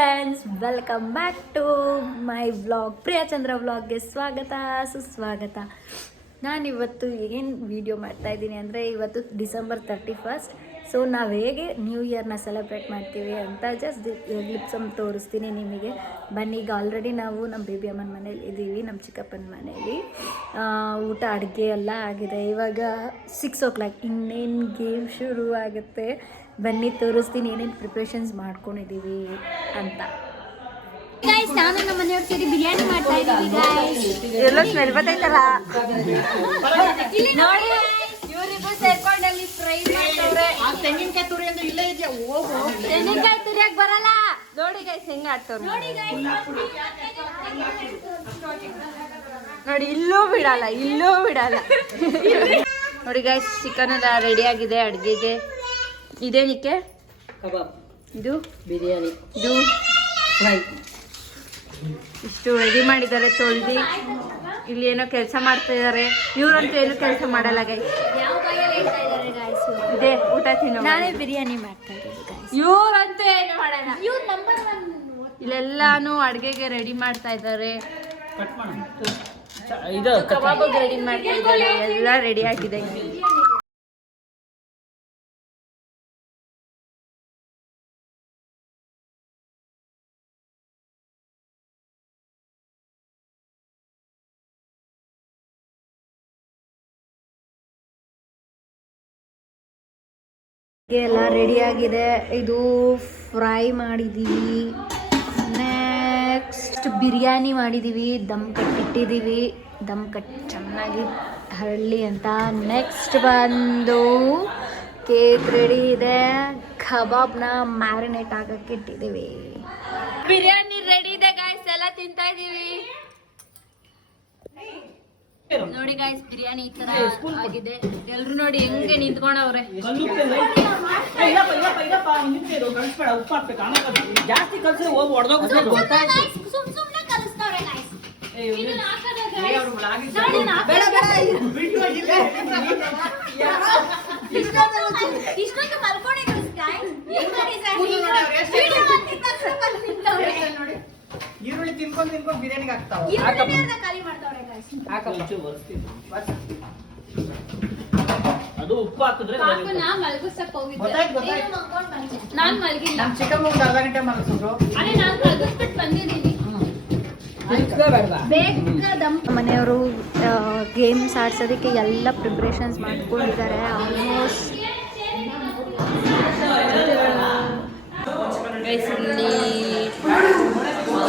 Friends, welcome back to my vlog. Priyachandra ವ್ಲಾಗ್ಗೆ ಸ್ವಾಗತ ಸುಸ್ವಾಗತ. ನಾನಿವತ್ತು ಏನು ವಿಡಿಯೋ ಮಾಡ್ತಾಯಿದ್ದೀನಿ ಅಂದರೆ, ಇವತ್ತು ಡಿಸೆಂಬರ್ 31. ಸೊ ನಾವು ಹೇಗೆ ನ್ಯೂ ಇಯರ್ನ ಸೆಲೆಬ್ರೇಟ್ ಮಾಡ್ತೀವಿ ಅಂತ ಜಸ್ಟ್ ಗ್ಲಿಪ್ಸಮ್ ತೋರಿಸ್ತೀನಿ ನಿಮಗೆ. ಬನ್ನಿ. ಈಗ ಆಲ್ರೆಡಿ ನಾವು ನಮ್ಮ ಬೇಬಿ ಅಮ್ಮನ ಮನೇಲಿ ಇದ್ದೀವಿ, ನಮ್ಮ ಚಿಕ್ಕಪ್ಪನ ಮನೇಲಿ. ಊಟ ಅಡುಗೆ ಎಲ್ಲ ಆಗಿದೆ. ಇವಾಗ 6 o'clock, ಇನ್ನೇನು ಗೇಮ್ ಶುರು ಆಗುತ್ತೆ. ಬನ್ನಿ ತೋರಿಸ್ತೀನಿ ಏನೇನು ಪ್ರಿಪ್ರೇಷನ್ಸ್ ಮಾಡ್ಕೊಂಡಿದ್ದೀವಿ ಅಂತ. ಗೈಸ್, ನಾನು ನಮ್ಮ ಮನೆಯವ್ರ ಸೇರಿ ಬಿರಿಯಾನಿ ಮಾಡ್ತಾ ಇದ್ದೀವಿ. ಎಲ್ಲ ಸ್ಮೆಲ್ ಬರ್ತೈತಲ್ಲ ನೋಡಿ. ಇವರಿಗೂ ಸೇರ್ಕೊಂಡಲ್ಲಿ ಫ್ರೈ ಮಾಡ್ತಾರೆ. ತೆಂಗಿನಕಾಯಿ ತುರಿ ಅಂದ್ರೆ ಇಲ್ಲೇ ಇದೆಯಾ? ಹೋಗು. ತೆಂಗಿನಕಾಯಿ ತುರಿಯಕ್ಕೆ ಬರಲ್ಲ ನೋಡಿ ಗೈಸ್, ಹೆಂಗ ಆಡ್ತವ್ರು ನೋಡಿ. ಇಲ್ಲೂ ಬಿಡಲ್ಲ ನೋಡಿ ಗೈಸ್. ಚಿಕನ್ ಎಲ್ಲ ರೆಡಿ ಆಗಿದೆ ಅಡುಗೆಗೆ. ಇದೇನಿಕ್ಕೆ? ಕಬಾಬ್. ಇದು ಬಿರಿಯಾನಿ. ಇದು ಫ್ರೈ. ಇಷ್ಟು ರೆಡಿ ಮಾಡಿದ್ದಾರೆ ತೊಳ್ದು. ಇಲ್ಲಿ ಏನೋ ಕೆಲಸ ಮಾಡ್ತಾ ಇದ್ದಾರೆ. ಇವ್ರಂತೂ ಏನು ಕೆಲಸ ಮಾಡಲ್ಲ ಗೈಸ್. ಇದೇ ಊಟ ತಿನ್ನೋ. ನಾನೇ ಬಿರಿಯಾನಿ ಮಾಡ್ತಾ ಇದ್ದೀನಿ. ಇವ್ರಂತೂ ಏನು ಮಾಡಲ್ಲ. ಇಲ್ಲೆಲ್ಲಾನು ಅಡುಗೆಗೆ ರೆಡಿ ಮಾಡ್ತಾ ಇದ್ದಾರೆ. ಕಬಾಬ್ ರೆಡಿ ಮಾಡ್ತಾ ಇದ್ದಾರೆ. ಎಲ್ಲ ರೆಡಿ ಆಗಿದೆ. ಎಲ್ಲ ರೆಡಿಯಾಗಿದೆ. ಇದು ಫ್ರೈ ಮಾಡಿದ್ದೀವಿ. ನೆಕ್ಸ್ಟ್ ಬಿರಿಯಾನಿ ಮಾಡಿದ್ದೀವಿ. ದಮ್ ಕಟ್ಟಿಟ್ಟಿದ್ದೀವಿ. ದಮ್ ಕಟ್ ಚೆನ್ನಾಗಿ ಹರಳಿ ಅಂತ. ನೆಕ್ಸ್ಟ್ ಬಂದು ಕೇಕ್ ರೆಡಿ ಇದೆ. ಕಬಾಬ್ನ ಮ್ಯಾರಿನೇಟ್ ಆಗಕ್ಕೆ ಇಟ್ಟಿದ್ದೀವಿ. ಬಿರಿಯಾನಿ ರೆಡಿ ಇದೆ ಗಾಯ್ಸ್. ಎಲ್ಲ ತಿಂತಾ ಇದ್ದೀವಿ ನೋಡಿ ಗಾಯ್ಸ್. ಬಿರಿಯಾನಿ ಈ ತರ ಆಗಿದೆ. ಎಲ್ರು ನೋಡಿ ಹೆಂಗೆ ನಿಂತ್ಕೊಂಡವ್ರೆ. ಜಾಸ್ತಿ ಕಲ್ಸಿದ್ರೆ ಹೋಗಿ ಹೊಡೆದೋಗುತ್ತೆ. ಈರುಳ್ಳಿ ತಿನ್ಕೊಂಡು ಬಿರಿಯಾನಿಗೆ ಹಾಕ್ತಾವ. ಅದು ಉಪ್ಪು ಹಾಕಿದ್ರೆ ನಾನ್ ಮಲಗಿಲ್ಲ. ನಮ್ಮ ಚಿಕ್ಕಮ್ಮ ಒಂದು ಅರ್ಧ ಗಂಟೆ ಮಲಗಿಸಿದ್ರು. ಮನೆಯವರು ಗೇಮ್ಸ್ ಆಡ್ಸೋದಕ್ಕೆ ಎಲ್ಲ ಪ್ರಿಪ್ರೇಷನ್ಸ್ ಮಾಡ್ಕೊಂಡಿದ್ದಾರೆ. ಆಲ್ಮೋಸ್ಟ್ ಇಲ್ಲಿ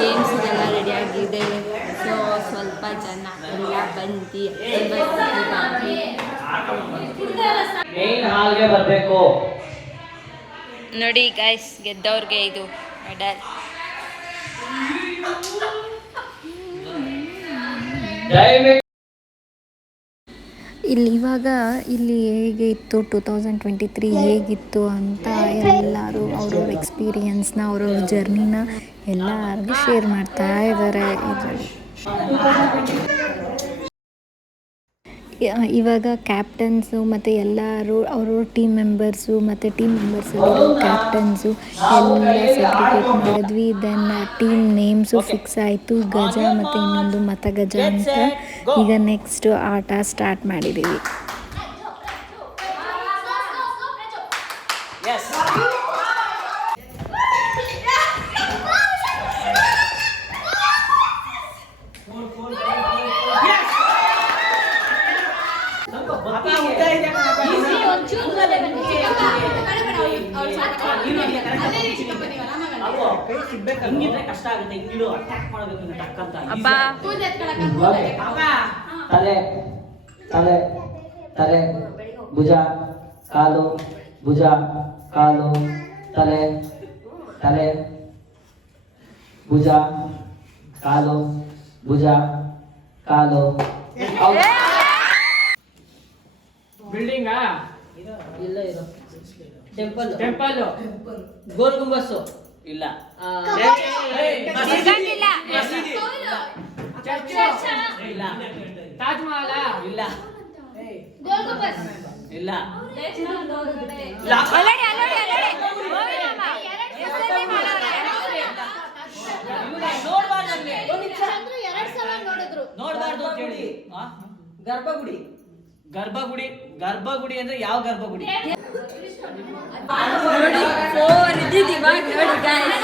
ಗೇಮ್ಸ್ ಎಲ್ಲ ರೆಡಿ ಆಗಿದೆ. ಸೊ ಸ್ವಲ್ಪ ಜನ ಎಲ್ಲ ಬಂದು ಬರಬೇಕು ನೋಡಿ ಗೈಸ್. ಗೆದ್ದವ್ರಿಗೆ ಇದು ಮೆಡಲ್. ಇವಾಗ ಇಲ್ಲಿ ಹೇಗೆ ಇತ್ತು 2023 ಹೇಗಿತ್ತು ಅಂತ ಎಲ್ಲರೂ ಅವ್ರವ್ರ ಎಕ್ಸ್ಪೀರಿಯನ್ಸ್ನ, ಅವ್ರವ್ರ ಜರ್ನಿನ ಎಲ್ಲರಿಗೂ ಶೇರ್ ಮಾಡ್ತಾ ಇದ್ದಾರೆ ಇದರಲ್ಲಿ. ಇವಾಗ ಕ್ಯಾಪ್ಟನ್ಸು ಮತ್ತು ಎಲ್ಲರೂ ಅವ್ರವ್ರ ಟೀಮ್ ಮೆಂಬರ್ಸು ಮತ್ತು ಟೀಮ್ ಮೆಂಬರ್ಸಲ್ಲಿರೋ ಕ್ಯಾಪ್ಟನ್ಸು ಎಲ್ಲ ಸೆಗ್ರಿಗೇಟ್ ಮಾಡಿದ್ವಿ. ದೆನ್ ಟೀಮ್ ನೇಮ್ಸು ಫಿಕ್ಸ್ ಆಯಿತು. ಗಜ ಮತ್ತು ಇನ್ನೊಂದು ಮತಗಜ ಅಂತ. ಈಗ ನೆಕ್ಸ್ಟ್ ಆಟ ಸ್ಟಾರ್ಟ್ ಮಾಡಿದ್ದೀವಿ. ಕಷ್ಟ ಆಗುತ್ತೆ. ಹಿಂಗಿಡು ಅಟ್ಯಾಕ್ ಮಾಡಬೇಕು ಅಂತ. ತಲೆ ತಲೆ ತಲೆ ಭುಜ ಕಾಲು ಭುಜ ಕಾಲು ತಲೆ ತಲೆ ಭುಜ ಕಾಲು ಭುಜ ಕಾಲು. ಬಿಲ್ಡಿಂಗಾ ಇಲ್ಲ ಇರೋ ಟೆಂಪಲ್ ಗೋಲ್ ಗುಂಬಸ್ಸು ಇಲ್ಲ. ತಾಜ್ ಮಹಲ್ ಇಲ್ಲ. ಇಲ್ಲ. ಆ? ಗರ್ಭಗುಡಿ. ಗರ್ಭಗುಡಿ. ಗರ್ಭಗುಡಿ ಅಂದ್ರೆ ಯಾವ ಗರ್ಭಗುಡಿ? ನೋಡಿ 4 ಇದ್ದಿದ್ದು ಇವಾಗ ನೋಡಿ guys.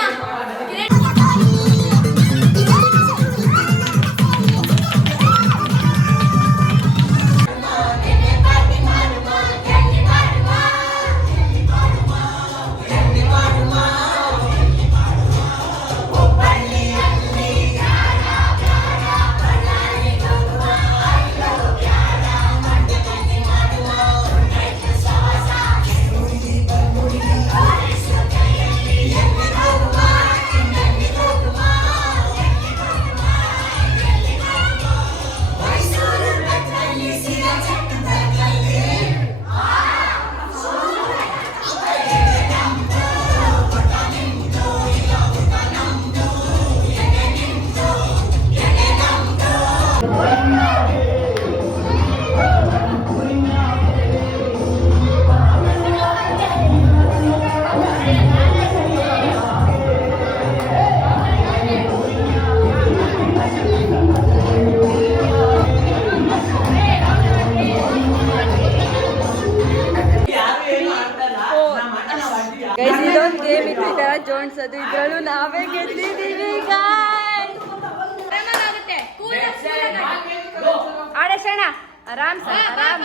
ಯಾರು ಏನು ಆಡ್ತಾರ? ನಮ್ಮ ಅಣ್ಣ ನಾವು ಆಡ್ತೀವಿ. ಗೈಸ್ ಇದೊಂದು ಗೇಮ್ ಇತ್ತು ಇದರ ಜೋಡಿಸೋದು ಇದ್ರಲ್ಲೂ ನಾವೇ ಗೆದ್ದಿದ್ದೀವಿ guys. ಆಡೆ ಶರಣ ಆರಾಮ್ ಸರ್ ಆರಾಮ್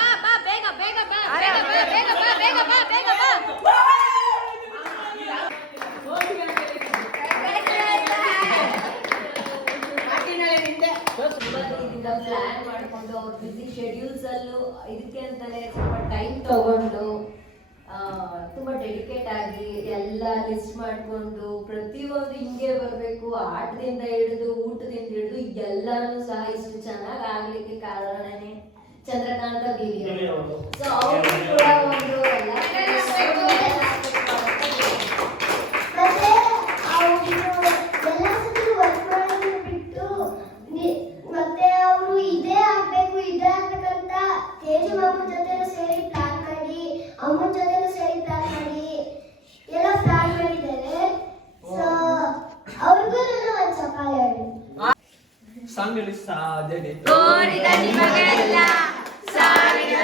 ಪ್ಲಾನ್ ಮಾಡ್ಕೊಂಡು ಅವ್ರ ಬಿಸಿ ಶೆಡ್ಯೂಲ್ಸ್ ಅಲ್ಲೂ ಇದಕ್ಕೆ ಅಂತಾನೆ ಸ್ವಲ್ಪ ಟೈಮ್ ತಗೊಂಡು ತುಂಬಾ ಡೆಡಿಕೇಟ್ ಆಗಿ ಎಲ್ಲ ಲಿಸ್ಟ್ ಮಾಡ್ಕೊಂಡು ಪ್ರತಿಯೊಂದು ಹಿಂಗೆ ಬರಬೇಕು, ಆಟದಿಂದ ಹಿಡಿದು ಊಟದಿಂದ ಹಿಡಿದು ಎಲ್ಲಾನು ಸಹ ಇಷ್ಟು ಚೆನ್ನಾಗಿ ಆಗ್ಲಿಕ್ಕೆ ಕಾರಣನೇ ಚಂದ್ರಕಾಂತ ಬೀರಿ ಅವರು. ಸೊ ಅವರು ಕೂಡ ಒಂದು ಮತ್ತೆ ಅವರು ಇದೇ ಆಗ್ಬೇಕಂತ ತೇಜು ಮಾಮೂನ್ ಜೊತೆ ಸೇರಿ ಪ್ಲಾನ್ ಮಾಡಿ, ಅಮ್ಮನ ಜೊತೆ ಸೇರಿ ಪ್ಲಾನ್ ಮಾಡಿ ಎಲ್ಲ ಪ್ಲಾನ್ ಮಾಡಿದ್ದಾರೆ. ಸೊ ಅವ್ರಿಗೂ ಒಂದು ಚಪ್ಪಾಳೆ ಹೇಳಿ. ಸಾಂಗ್ ಹೇಳಿ. ಸಾಧನೆ ಕೋರಿದ ನಿಮಗೆಲ್ಲ ಸಾವಿರ